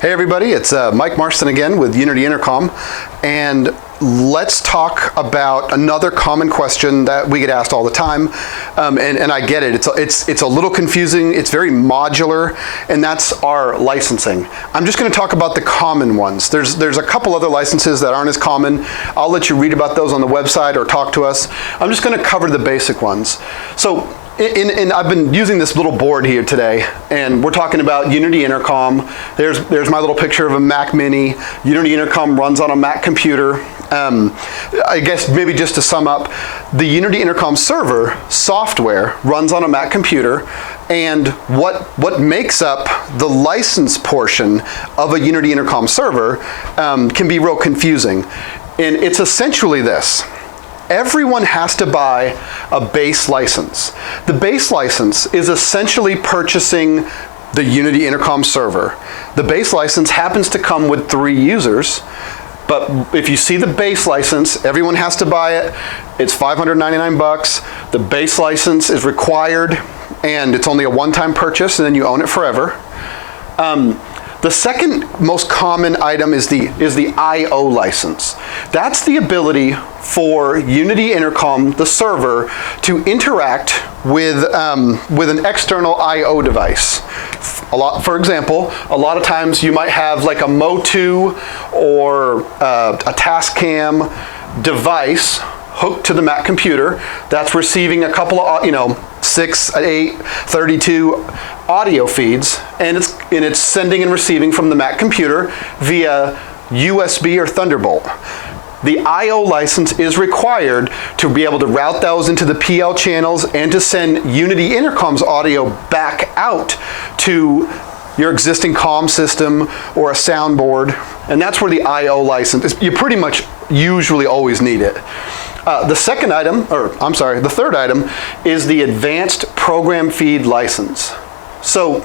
Hey everybody, it's Mike Marston again with Unity Intercom, and let's talk about another common question that we get asked all the time, and I get it. It's a little confusing. It's very modular, and that's our licensing. I'm just going to talk about the common ones. There's a couple other licenses that aren't as common. I'll let you read about those on the website or talk to us. I'm just going to cover the basic ones. So. I've been using this little board here today, and we're talking about Unity Intercom. There's my little picture of a Mac Mini. Unity Intercom runs on a Mac computer. I guess maybe just to sum up, the Unity Intercom server software runs on a Mac computer, and what makes up the license portion of a Unity Intercom server can be real confusing. And it's essentially this. Everyone has to buy a base license. The base license is essentially purchasing the Unity Intercom server. The base license happens to come with 3 users, but if you see the base license, everyone has to buy it. It's $599. The base license is required, and it's only a one-time purchase, and then you own it forever. The second most common item is the I/O license. That's the ability for Unity Intercom, the server, to interact with an external I/O device. For example, a lot of times you might have like a Mo2 or a Tascam device hooked to the Mac computer that's receiving a couple of 6, 8, 32 audio feeds, and it's sending and receiving from the Mac computer via USB or Thunderbolt. The I/O license is required to be able to route those into the PL channels and to send Unity Intercom's audio back out to your existing comm system or a soundboard, and that's where the I/O license is. You pretty much usually always need it. The third item is the advanced program feed license. So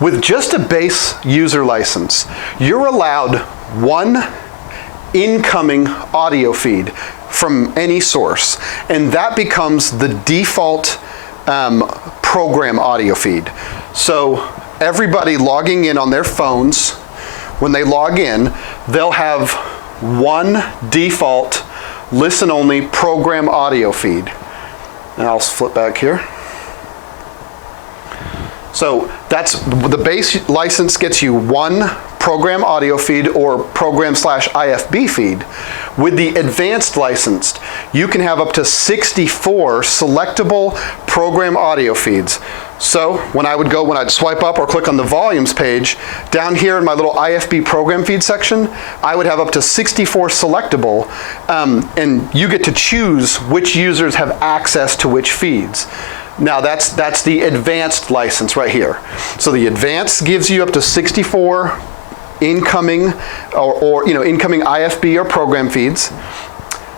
with just a base user license, you're allowed one incoming audio feed from any source, and that becomes the default program audio feed. So everybody logging in on their phones, when they log in, they'll have one default listen-only program audio feed. And I'll flip back here. So that's the base license gets you one program audio feed or program/IFB feed. With the advanced license, you can have up to 64 selectable program audio feeds. So when I'd swipe up or click on the volumes page, down here in my little IFB program feed section, I would have up to 64 selectable, and you get to choose which users have access to which feeds. Now that's the advanced license right here. So the advanced gives you up to 64 incoming incoming IFB or program feeds.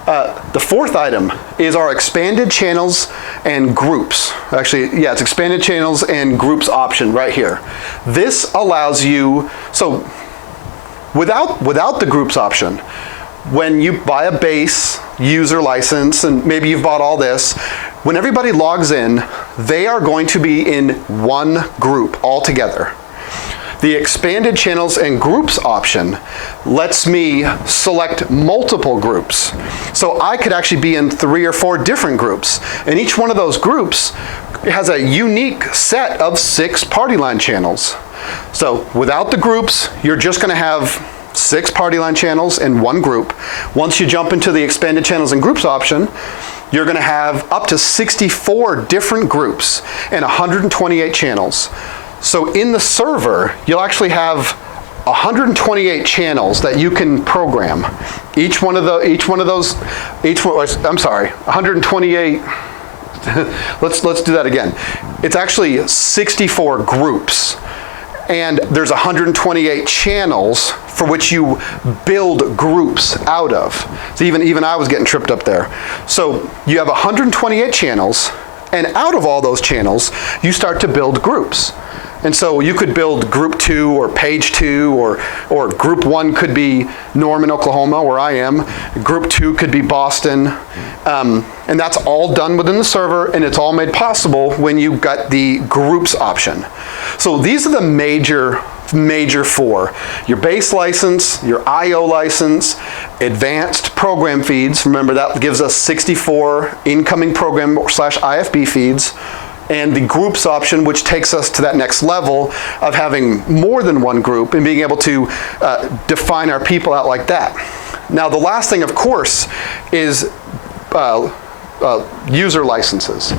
The fourth item is our expanded channels and groups. Actually, yeah, it's expanded channels and groups option right here. This allows you, so without the groups option, when you buy a base user license, and maybe you've bought all this, when everybody logs in, they are going to be in one group altogether. The expanded channels and groups option lets me select multiple groups. So I could actually be in 3 or 4 different groups, and each one of those groups has a unique set of 6 party line channels. So without the groups, you're just going to have 6 party line channels in one group. Once you jump into the expanded channels and groups option, you're going to have up to 64 different groups and 128 channels. So in the server, you'll actually have 128 channels that you can program. 128. Let's do that again. It's actually 64 groups, and there's 128 channels for which you build groups out of. So even I was getting tripped up there. So you have 128 channels, and out of all those channels, you start to build groups. And so you could build group 2 or page 2, or group 1 could be Norman, Oklahoma, where I am. Group 2 could be Boston. And that's all done within the server, and it's all made possible when you got the groups option. So these are the major major four. Your base license, your IO license, advanced program feeds. Remember, that gives us 64 incoming program / IFB feeds. And the groups option, which takes us to that next level of having more than one group and being able to define our people out like that. Now, the last thing, of course, is user licenses.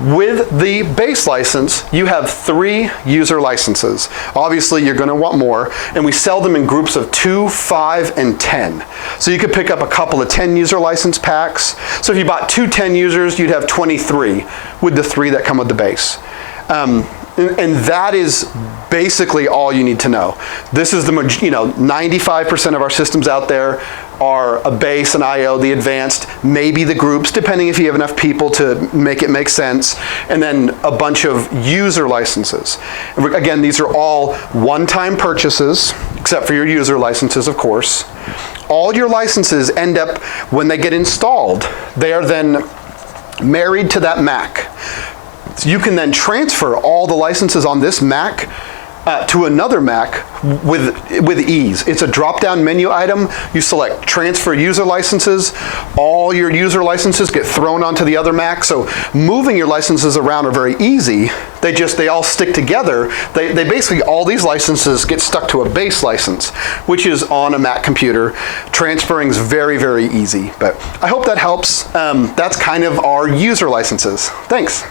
With the base license, you have 3 user licenses. Obviously, you're going to want more, and we sell them in groups of 2, 5, and 10. So you could pick up a couple of 10 user license packs. So if you bought 2 10 users, you'd have 23 with the 3 that come with the base. And that is basically all you need to know. This is 95% of our systems out there are a base, an IO, the advanced, maybe the groups, depending if you have enough people to make it make sense, and then a bunch of user licenses. And again, these are all one-time purchases, except for your user licenses, of course. All your licenses end up, when they get installed, they are then married to that Mac. So you can then transfer all the licenses on this Mac to another Mac with ease. It's a drop-down menu item. You select transfer user licenses. All your user licenses get thrown onto the other Mac. So moving your licenses around are very easy. They all stick together. They basically, all these licenses get stuck to a base license, which is on a Mac computer. Transferring is very, very easy. But I hope that helps. That's kind of our user licenses. Thanks.